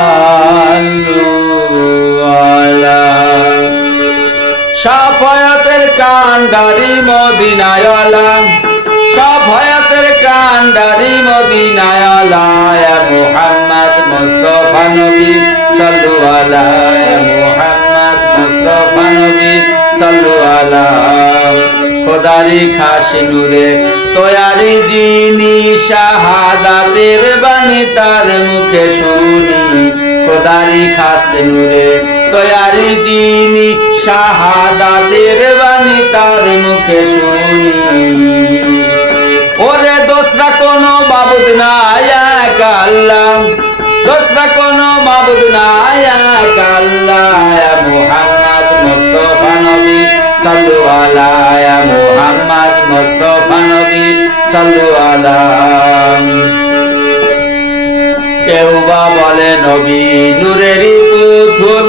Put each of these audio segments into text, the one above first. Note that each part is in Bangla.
সাল্লু আলা শাফায়াতের কান্ডারি মদিনায় আলা শাফায়াতের কান্ডারি মদিনায় আলা ইয়া মুহাম্মদ মুস্তাফা নবী সাল্লু আলা ইয়া মুহাম্মদ মুস্তাফা নবী সাল্লু আলা খোদারি খাস নূরে তৈয়ারি যিনি শাহাদাতের বাণী তার মুখে শুনি খোদারি খাস নূরে তৈয়ারি যিনি শাহাদাতের বাণী তার মুখে শুনি ওরে দোসরা কোনো মাবুদ নাই এক আল্লাহ দোসরা কোনো মাবুদ নাই এক আল্লাহ ইয়া মুহাম্মদ মুস্তাফা নবী সাল্লু আলা ইয়া মুহাম্মদ মুস্তাফা নবী সাল্লু আলা কেউ বা বলে নবী নূরেরই পুতুল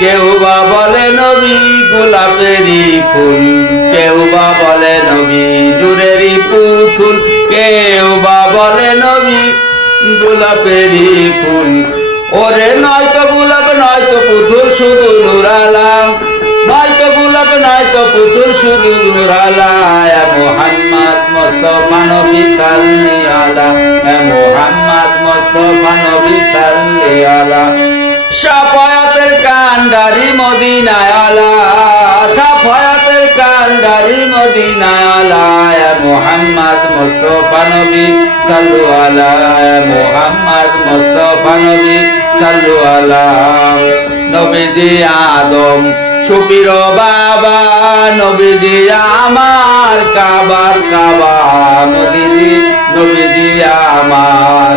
কেউ বা বলে নবী গোলাপেরই ফুল কেউ বা বলে নবী নূরেরই পুতুল কেউ বা বলে নবী গোলাপেরই ফুল ওরে নয়তো গোলাপ নয়তো পুতুল শুধু নূরালা নয়তো গোলাপ নয়তো পুতুল শুধু নূরালা ইয়া মুহাম্মদ মুস্তাফা নবী সাল্লি আলা ইয়া মুহাম্মদ মুস্তাফা নবী সাল্লি আলা শাফায়াতের কান্ডারি মদিনায় আলা শাফায়াতের কান্ডারি মদিনায় আলা ইয়া মুহাম্মদ মুস্তাফা নবী সাল্লু আলা ইয়া মুহাম্মদ মুস্তাফা নবী সাল্লু আলা নবীজি আদম সুপির বাবা নবীজি আমার কাবার কাবা নবীজি নবীজি আমার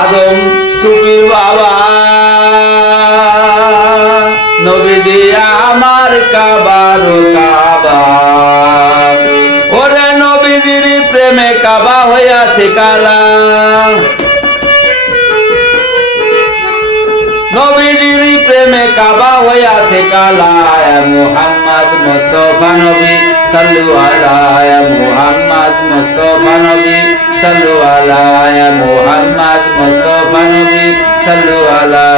আদম সুপির বাবা নবীজি আমার কাবার কাবা ওরে নবীজির প্রেমে কাবা হইয়াছে কালা নবীজির প্রেমে কাবা হইয়াছে কালা ইয়া মুহাম্মদ মুস্তাফা নবী সাল্লু আলা ইয়া মুহাম্মদ মুস্তাফা নবী সাল্লু আলা ইয়া মুহাম্মদ মুস্তাফা নবী সাল্লু আলা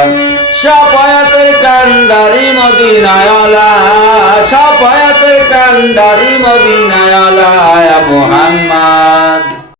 শাফায়াতের কান্ডারি মদিনায় আলা শাফায়াতের কান্ডারি মদিনায় আলা ইয়া মুহাম্মদ